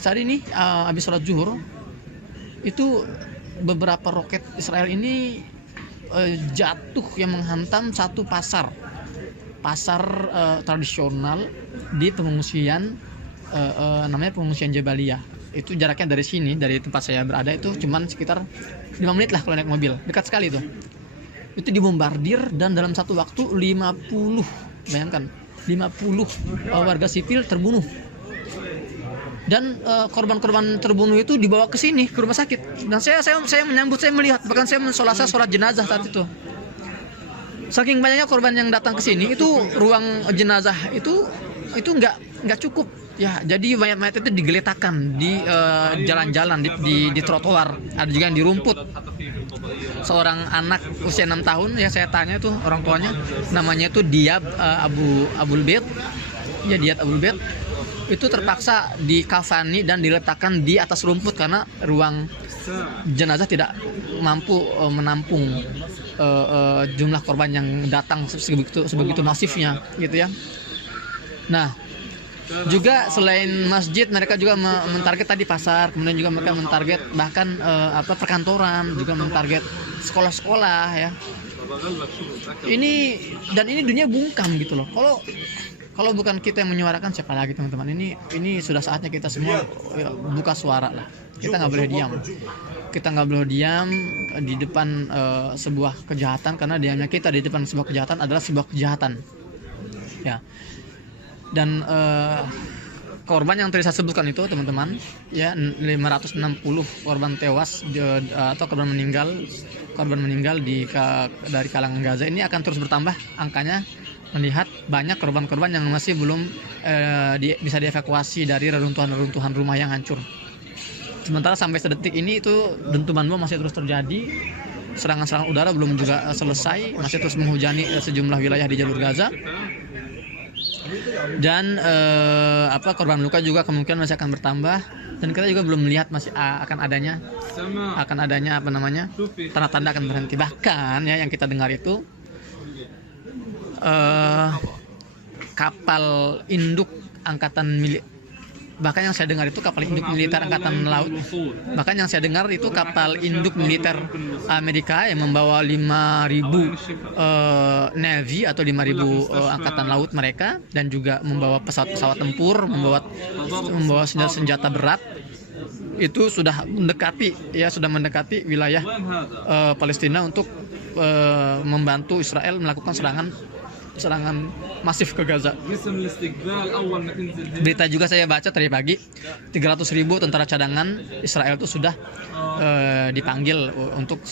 tadi nih habis sholat zuhur itu beberapa roket Israel ini jatuh yang menghantam satu pasar tradisional di pengungsian namanya pengungsian Jabaliyah. Itu jaraknya dari sini, dari tempat saya berada itu cuman sekitar 5 menit lah kalau naik mobil, dekat sekali tuh. Itu dibombardir dan dalam satu waktu 50, bayangkan 50 warga sipil terbunuh. Dan korban-korban terbunuh itu dibawa ke sini, ke rumah sakit. Dan saya menyambut, saya melihat, bahkan saya sholat jenazah saat itu. Saking banyaknya korban yang datang ke sini, itu ruang jenazah itu nggak cukup. Ya, jadi mayat-mayat itu digeletakkan di jalan-jalan, di trotoar. Ada juga yang di rumput. Seorang anak usia 6 tahun, ya saya tanya tuh orang tuanya, namanya itu Diab Abul Bait. Ya, Diab Abul Bait. Itu terpaksa dikafani dan diletakkan di atas rumput karena ruang jenazah tidak mampu menampung jumlah korban yang datang sebegitu masifnya gitu ya. Nah, juga selain masjid mereka juga mentarget tadi pasar, kemudian juga mereka mentarget bahkan perkantoran, juga mentarget sekolah-sekolah ya. Ini dunia bungkam gitu loh. Kalau bukan kita yang menyuarakan, siapa lagi teman-teman? Ini sudah saatnya kita semua buka suara lah. Kita nggak boleh diam. Kita nggak boleh diam di depan sebuah kejahatan, karena diamnya kita di depan sebuah kejahatan adalah sebuah kejahatan. Ya. Dan korban yang tadi saya sebutkan itu teman-teman, ya 560 korban tewas atau korban meninggal dari kalangan Gaza ini akan terus bertambah angkanya, melihat banyak korban-korban yang masih belum bisa dievakuasi dari reruntuhan rumah yang hancur. Sementara sampai sedetik ini itu dentuman bom masih terus terjadi, serangan-serangan udara belum juga selesai, masih terus menghujani sejumlah wilayah di jalur Gaza. Dan korban luka juga kemungkinan masih akan bertambah, dan kita juga belum melihat masih akan adanya tanda-tanda akan berhenti. Bahkan ya yang kita dengar itu kapal induk angkatan milik, bahkan yang saya dengar itu kapal induk militer angkatan laut, bahkan yang saya dengar itu kapal induk militer Amerika yang membawa 5.000 Navy atau 5.000 angkatan laut mereka, dan juga membawa pesawat tempur, membawa senjata berat, itu sudah mendekati wilayah Palestina untuk membantu Israel melakukan serangan masif ke Gaza. Berita juga saya baca tadi pagi, 300.000 tentara cadangan Israel itu sudah dipanggil untuk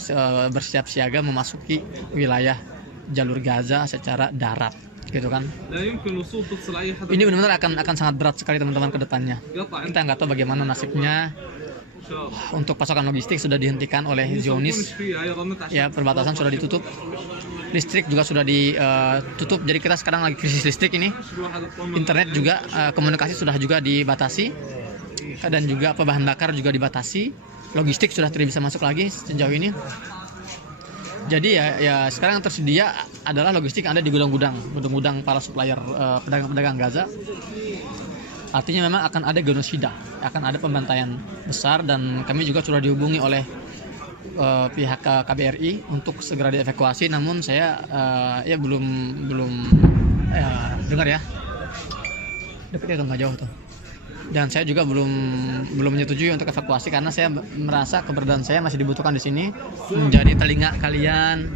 bersiap siaga memasuki wilayah jalur Gaza secara darat, gitu kan. Ini benar-benar akan sangat berat sekali teman-teman ke depannya. Kita nggak tahu bagaimana nasibnya. Untuk pasokan logistik sudah dihentikan oleh Zionis, ya perbatasan sudah ditutup, listrik juga sudah ditutup. Jadi kita sekarang lagi krisis listrik ini. Internet juga, komunikasi sudah juga dibatasi, dan juga bahan bakar juga dibatasi. Logistik sudah tidak bisa masuk lagi sejauh ini. Jadi ya sekarang yang tersedia adalah logistik yang ada di gudang-gudang para supplier pedagang Gaza. Artinya memang akan ada genosida, akan ada pembantaian besar, dan kami juga sudah dihubungi oleh pihak KBRI untuk segera dievakuasi. Namun saya belum dengar ya, dekatnya itu nggak jauh tuh, dan saya juga belum menyetujui untuk evakuasi, karena saya merasa keberadaan saya masih dibutuhkan di sini, menjadi telinga kalian,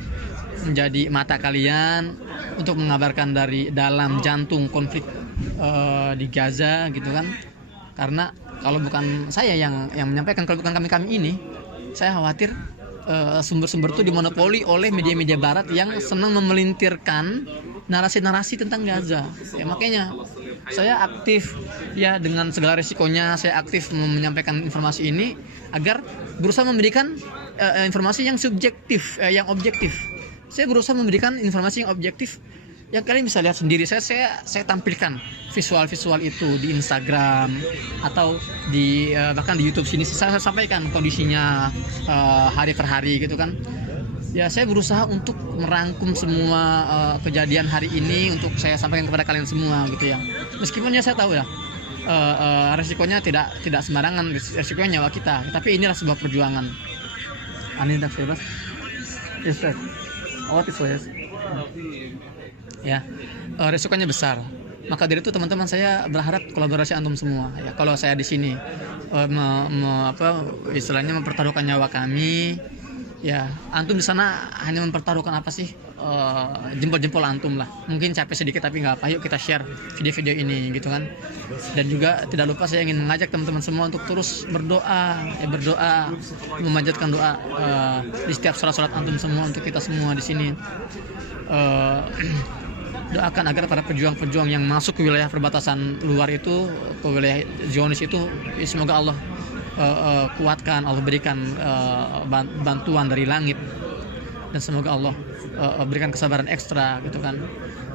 menjadi mata kalian untuk mengabarkan dari dalam jantung konflik di Gaza, gitu kan. Karena kalau bukan saya yang menyampaikan, kalau bukan kami ini, saya khawatir sumber-sumber itu dimonopoli oleh media-media barat yang senang memelintirkan narasi-narasi tentang Gaza. Ya, makanya saya aktif ya, dengan segala resikonya saya aktif menyampaikan informasi ini agar berusaha memberikan informasi yang subjektif, yang objektif. Saya berusaha memberikan informasi yang objektif. Ya, kalian bisa lihat sendiri, saya tampilkan visual-visual itu di Instagram atau bahkan di YouTube sini. Saya sampaikan kondisinya hari per hari, gitu kan. Ya, saya berusaha untuk merangkum semua kejadian hari ini untuk saya sampaikan kepada kalian semua, gitu ya. Meskipun ya saya tahu ya, resikonya tidak sembarangan, resikonya nyawa kita. Tapi inilah sebuah perjuangan. Ani tak bebas. Yes, sir. What is this? Ya, resikonya besar. Maka dari itu teman-teman, saya berharap kolaborasi antum semua. Ya, kalau saya di sini istilahnya mempertaruhkan nyawa kami, ya antum di sana hanya mempertaruhkan apa sih, jempol-jempol antum lah. Mungkin capek sedikit tapi nggak apa, yuk kita share video-video ini gitu kan. Dan juga tidak lupa saya ingin mengajak teman-teman semua untuk terus berdoa, memanjatkan doa di setiap sholat antum semua, untuk kita semua di sini. Doakan agar para pejuang-pejuang yang masuk ke wilayah perbatasan luar itu, ke wilayah Zionis itu, semoga Allah kuatkan, Allah berikan bantuan dari langit, dan semoga Allah berikan kesabaran ekstra gitu kan.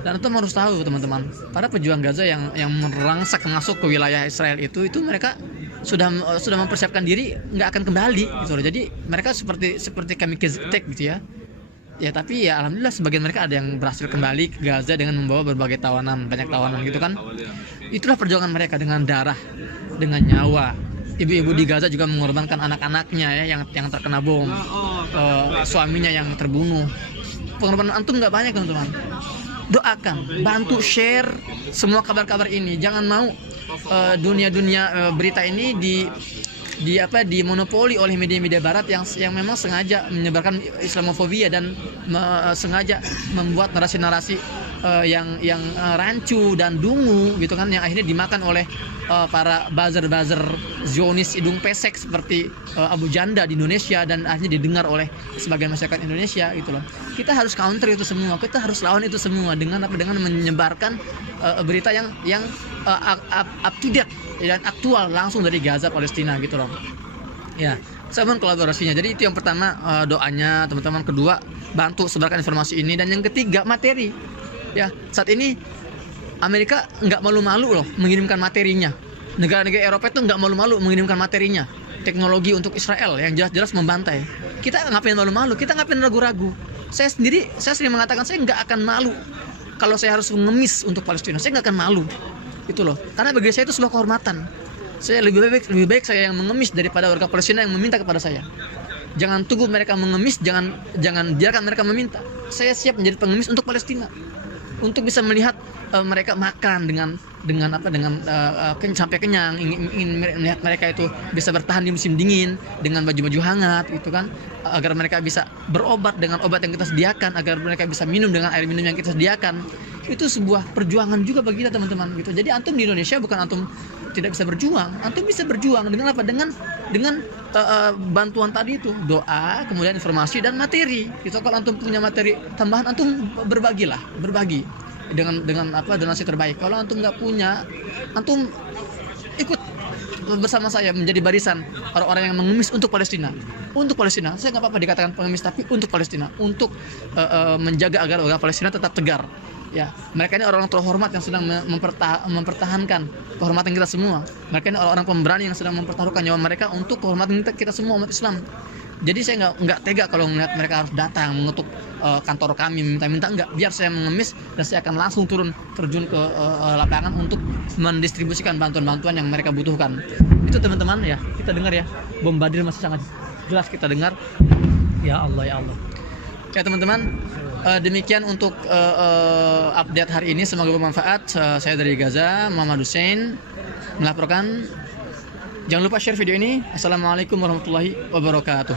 Dan itu harus tahu teman-teman, para pejuang Gaza yang merangsak masuk ke wilayah Israel itu mereka sudah mempersiapkan diri nggak akan kembali gitu loh. Jadi mereka seperti kamikaze attack gitu ya. Ya tapi ya alhamdulillah sebagian mereka ada yang berhasil kembali ke Gaza dengan membawa berbagai banyak tawanan gitu kan. Itulah perjuangan mereka dengan darah, dengan nyawa. Ibu-ibu di Gaza juga mengorbankan anak-anaknya ya yang terkena bom, suaminya yang terbunuh. Pengorbanan antum nggak banyak teman-teman. Doakan, bantu share semua kabar-kabar ini. Jangan mau dunia berita ini dimonopoli oleh media-media barat yang memang sengaja menyebarkan Islamofobia dan sengaja membuat narasi-narasi yang rancu dan dungu gitu kan, yang akhirnya dimakan oleh para buzzer Zionis hidung pesek seperti Abu Janda di Indonesia, dan akhirnya didengar oleh sebagian masyarakat Indonesia gitu loh. Kita harus counter itu semua, kita harus lawan itu semua dengan menyebarkan berita yang up to date dan aktual langsung dari Gaza Palestina gitu loh. Ya, saya mohon kolaborasinya. Jadi itu yang pertama, doanya teman-teman. Kedua, bantu sebarkan informasi ini. Dan yang ketiga, materi. Ya, saat ini Amerika nggak malu-malu loh mengirimkan materinya. Negara-negara Eropa itu nggak malu-malu mengirimkan materinya. Teknologi untuk Israel yang jelas-jelas membantai. Kita ngapain malu-malu? Kita ngapain ragu-ragu? Saya sering mengatakan saya nggak akan malu kalau saya harus mengemis untuk Palestina. Saya nggak akan malu. Itu loh, karena bagi saya itu sebuah kehormatan. Saya lebih baik saya yang mengemis daripada warga Palestina yang meminta kepada saya. Jangan tunggu mereka mengemis, jangan biarkan mereka meminta. Saya siap menjadi pengemis untuk Palestina, untuk bisa melihat mereka makan dengan sampai kenyang, ingin melihat mereka itu bisa bertahan di musim dingin dengan baju-baju hangat gitu kan, agar mereka bisa berobat dengan obat yang kita sediakan, agar mereka bisa minum dengan air minum yang kita sediakan. Itu sebuah perjuangan juga bagi kita teman-teman gitu. Jadi antum di Indonesia bukan antum tidak bisa berjuang, antum bisa berjuang dengan apa? Dengan bantuan tadi itu, doa, kemudian informasi dan materi. Gitu. Kalau antum punya materi tambahan, antum berbagi dengan donasi terbaik. Kalau antum nggak punya, antum ikut bersama saya menjadi barisan orang-orang yang mengemis untuk Palestina. Untuk Palestina, saya nggak apa-apa dikatakan pengemis, tapi untuk Palestina, untuk menjaga agar warga Palestina tetap tegar. Ya, mereka ini orang-orang terhormat yang sedang mempertahankan kehormatan kita semua. Mereka ini orang-orang pemberani yang sedang mempertaruhkan nyawa mereka untuk kehormatan kita semua umat Islam. Jadi saya nggak tega kalau melihat mereka harus datang mengetuk kantor kami minta-minta, enggak. Biar saya mengemis dan saya akan langsung terjun ke lapangan untuk mendistribusikan bantuan-bantuan yang mereka butuhkan. Itu teman-teman ya, kita dengar ya, bombardir masih sangat jelas kita dengar. Ya Allah, ya Allah. Ya teman-teman, demikian untuk update hari ini, semoga bermanfaat. Saya dari Gaza, Muhammad Hussein melaporkan. Jangan lupa share video ini. Assalamualaikum warahmatullahi wabarakatuh.